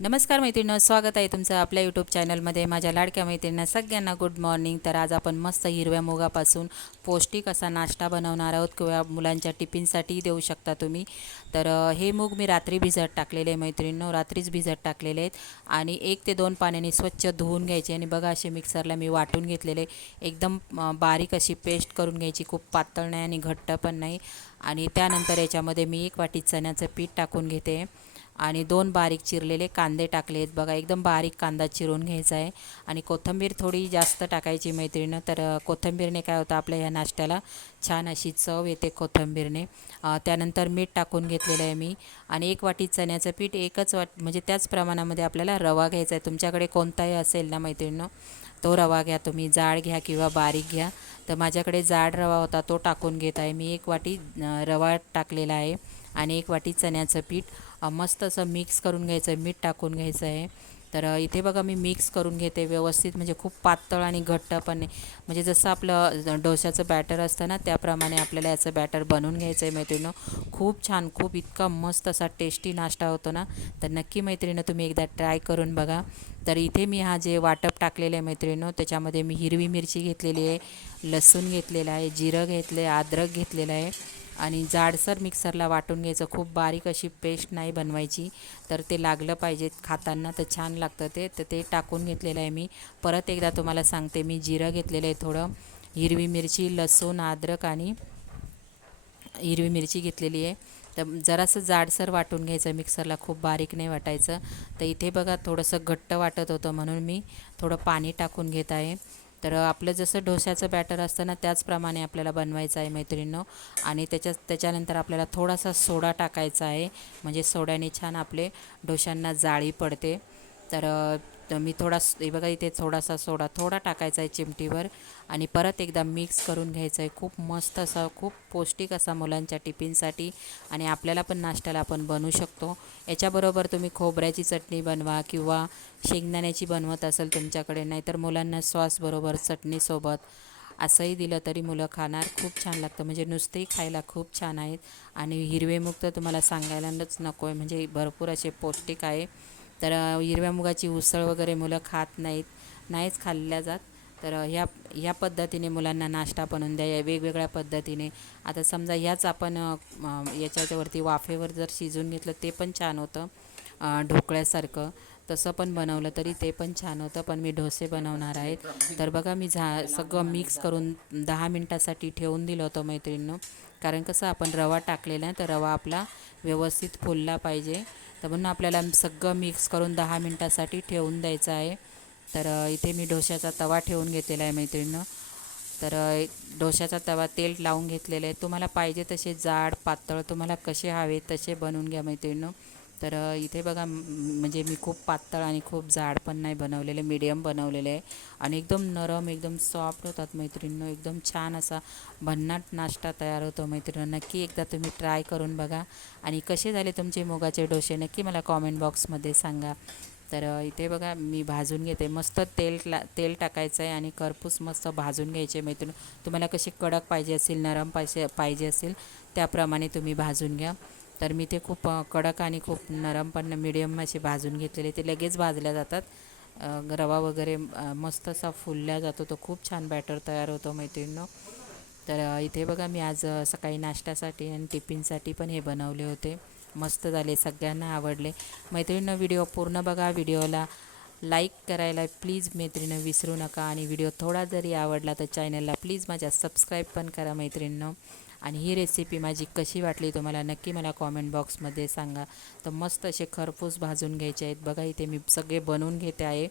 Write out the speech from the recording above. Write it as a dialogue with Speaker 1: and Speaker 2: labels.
Speaker 1: नमस्कार मैत्रिणी स्वागत आहे तुमचं आपल्या यूट्यूब चॅनलमध्ये माझ्या लाडक्या मैत्रिणींना सगळ्यांना गुड मॉर्निंग तर आज आपण मस्त हिरव्या मुगापासून पौष्टिक असा नाश्ता बनवणार आहोत किंवा मुलांच्या टिफिनसाठीही देऊ शकता तुम्ही. तर हे मूग मी रात्री भिजत टाकलेले आहे मैत्रिणींनो रात्रीच भिजत टाकलेले आहेत. आणि एक ते दोन पाण्याने स्वच्छ धुवून घ्यायचे आणि बघा असे मिक्सरला मी वाटून घेतलेले एकदम बारीक अशी पेस्ट करून घ्यायची खूप पातळ नाही आणि घट्ट पण नाही. आणि त्यानंतर याच्यामध्ये मी एक वाटी चण्याचं पीठ टाकून घेते. आणि दोन बारीक चिरलेले कांदे टाकले आहेत. बघा एकदम बारीक कांदा चिरून घ्यायचा आहे. आणि कोथिंबीर थोडी जास्त टाकायची मैत्रिणीनं. तर कोथंबीरने कोथिंबीरने काय होतं आपल्या ह्या नाश्त्याला छान अशी चव येते कोथिंबीरने. त्यानंतर मीठ टाकून घेतलेलं आहे मी. आणि एक वाटी चण्याचं पीठ एकच वाट म्हणजे त्याच प्रमाणामध्ये आपल्याला रवा घ्यायचा आहे. तुमच्याकडे कोणताही असेल ना मैत्रिणीनं तो रवा घ्या तुम्ही. जाड घ्या किंवा बारीक घ्या. तर माझ्याकडे जाड रवा होता तो टाकून घेत आहे. मी एक वाटी रवा टाकलेला आहे. आणि एक वाटी चण्याचं पीठ मस्त असं मिक्स करून घ्यायचं आहे मीठ टाकून घ्यायचं आहे तर इथे बघा मी मिक्स करून घेते व्यवस्थित म्हणजे खूप पातळ आणि घट्ट पण म्हणजे जसं आपलं डोशाचं बॅटर असतं ना त्याप्रमाणे आपल्याला याचं बॅटर बनवून घ्यायचं आहे मैत्रिणीनं. खूप छान खूप इतका मस्त असा टेस्टी नाश्ता होतो ना. तर नक्की मैत्रिणीनं तुम्ही एकदा ट्राय करून बघा. तर इथे मी हा जे वाटप टाकलेलं आहे मैत्रिणीनं त्याच्यामध्ये मी हिरवी मिरची घेतलेली आहे लसूण घेतलेला आहे जिरं घेतलं आहे अद्रक घेतलेलं आहे. आणि जाडसर मिक्सरला वाटून घ्यायचं. खूप बारीक अशी पेस्ट नाही बनवायची. तर ते लागलं पाहिजे खाताना तर छान लागतं ते. तर ते टाकून घेतलेलं आहे मी. परत एकदा तुम्हाला सांगते मी जिरं घेतलेलं आहे थोडं. हिरवी मिरची लसूण अद्रक आणि हिरवी मिरची घेतलेली आहे. तर जरासं जाडसर वाटून घ्यायचं मिक्सरला. खूप बारीक नाही वाटायचं. तर इथे बघा थोडंसं घट्ट वाटत होतं म्हणून मी थोडं पाणी टाकून घेत आहे. तर आपलं जसं डोश्याचं बॅटर असतं ना त्याचप्रमाणे आपल्याला बनवायचं आहे मैत्रिणींनो. आणि त्याच्या त्याच्यानंतर आपल्याला थोडासा सोडा टाकायचा आहे. म्हणजे सोड्याने छान आपले डोश्यांना जाळी पडते. तर तर मी थोडा हे बघा इथे थोडासा सोडा थोडा टाकायचा आहे चिमटीवर आणि परत एकदा मिक्स करून घ्यायचं आहे खूप मस्त असा खूप पौष्टिक असा मुलांच्या टिफिनसाठी आणि आपल्याला पण नाश्त्याला आपण बनवू शकतो. याच्याबरोबर तुम्ही खोबऱ्याची चटणी बनवा किंवा शेंगदाण्याची बनवत असेल तुमच्याकडे नाहीतर मुलांना सॉसबरोबर चटणीसोबत असंही दिलं तरी मुलं खाणार. खूप छान लागतं. म्हणजे नुसतेही खायला खूप छान आहेत. आणि हिरवेमुक्त तुम्हाला सांगायलाच नको आहे म्हणजे भरपूर असे पौष्टिक आहे. तर हिरव्या मुगाची उसळ वगैरे मुलं खात नाहीत नाहीच खाल्ल्या जात. तर ह्या ह्या पद्धतीने मुलांना नाश्ता बनवून द्या. या वेगवेगळ्या पद्धतीने. आता समजा ह्याच आपण याच्यावरती वाफेवर जर शिजून घेतलं ते पण छान होतं. ढोकळ्यासारखं. तसं पण बनवलं तरी ते पण छान होतं पण मी डोसे बनवणार आहेत. तर बघा मी झा सगळं मिक्स करून दहा मिनटासाठी ठेवून दिलं होतं मैत्रिणीनं. कारण कसं आपण रवा टाकलेला आहे तर रवा आपला व्यवस्थित फुलला पाहिजे. तर म्हणून आपल्याला सगळं मिक्स करून दहा मिनटासाठी ठेवून द्यायचं आहे. तर इथे मी डोश्याचा तवा ठेवून घेतलेला आहे मैत्रिणीनं. तर डोश्याचा तवा तेल लावून घेतलेलं आहे. तुम्हाला पाहिजे तसे जाड पातळ तुम्हाला कसे हवे तसे बनवून घ्या मैत्रिणीनं. तर इथे बघा म्हणजे मी खूप पातळ आणि खूप जाड पण नाही बनवलेले मीडियम बनवलेले आहे. आणि एकदम नरम एकदम सॉफ्ट होतात मैत्रिणींनो एकदम छान असा भन्नाट नाश्ता तयार होतो मैत्रिणीनं. नक्की एकदा तुम्ही ट्राय करून बघा. आणि कसे झाले तुमचे मुगाचे डोसे नक्की मला कॉमेंट बॉक्समध्ये सांगा. तर इथे बघा मी भाजून घेते. मस्त तेल ला तेल टाकायचं आहे आणि करपूस मस्त भाजून घ्यायचे मैत्रीण तुम्हाला कशी कडक पाहिजे असेल नरम पाहिजे पाहिजे असेल त्याप्रमाणे तुम्ही भाजून घ्या. तर मी ते खूप कडक आणि खूप नरम पण मिडियम असे भाजून घेतलेले. ते लगेच भाजल्या जातात. रवा वगैरे मस्त असा फुलल्या जातो. तो खूप छान बॅटर तयार होतो मैत्रिणीनं. तर इथे बघा मी आज सकाळी नाश्त्यासाठी आणि टिफिनसाठी पण हे बनवले होते. मस्त झाले सगळ्यांना आवडले. मैत्रिणीनं व्हिडिओ पूर्ण बघा. व्हिडिओला लाईक करायला प्लीज मैत्रिणीनं विसरू नका. आणि व्हिडिओ थोडा जरी आवडला तर चॅनलला प्लीज माझ्या सबस्क्राईब पण करा मैत्रिणीनं. आणि ही रेसिपी माझी कशी वाटली तुम्हाला नक्की मला कॉमेंट बॉक्समध्ये सांगा. तर मस्त असे खरपूस भाजून घ्यायचे आहेत. बघा इथे मी सगळे बनवून घेते आहे.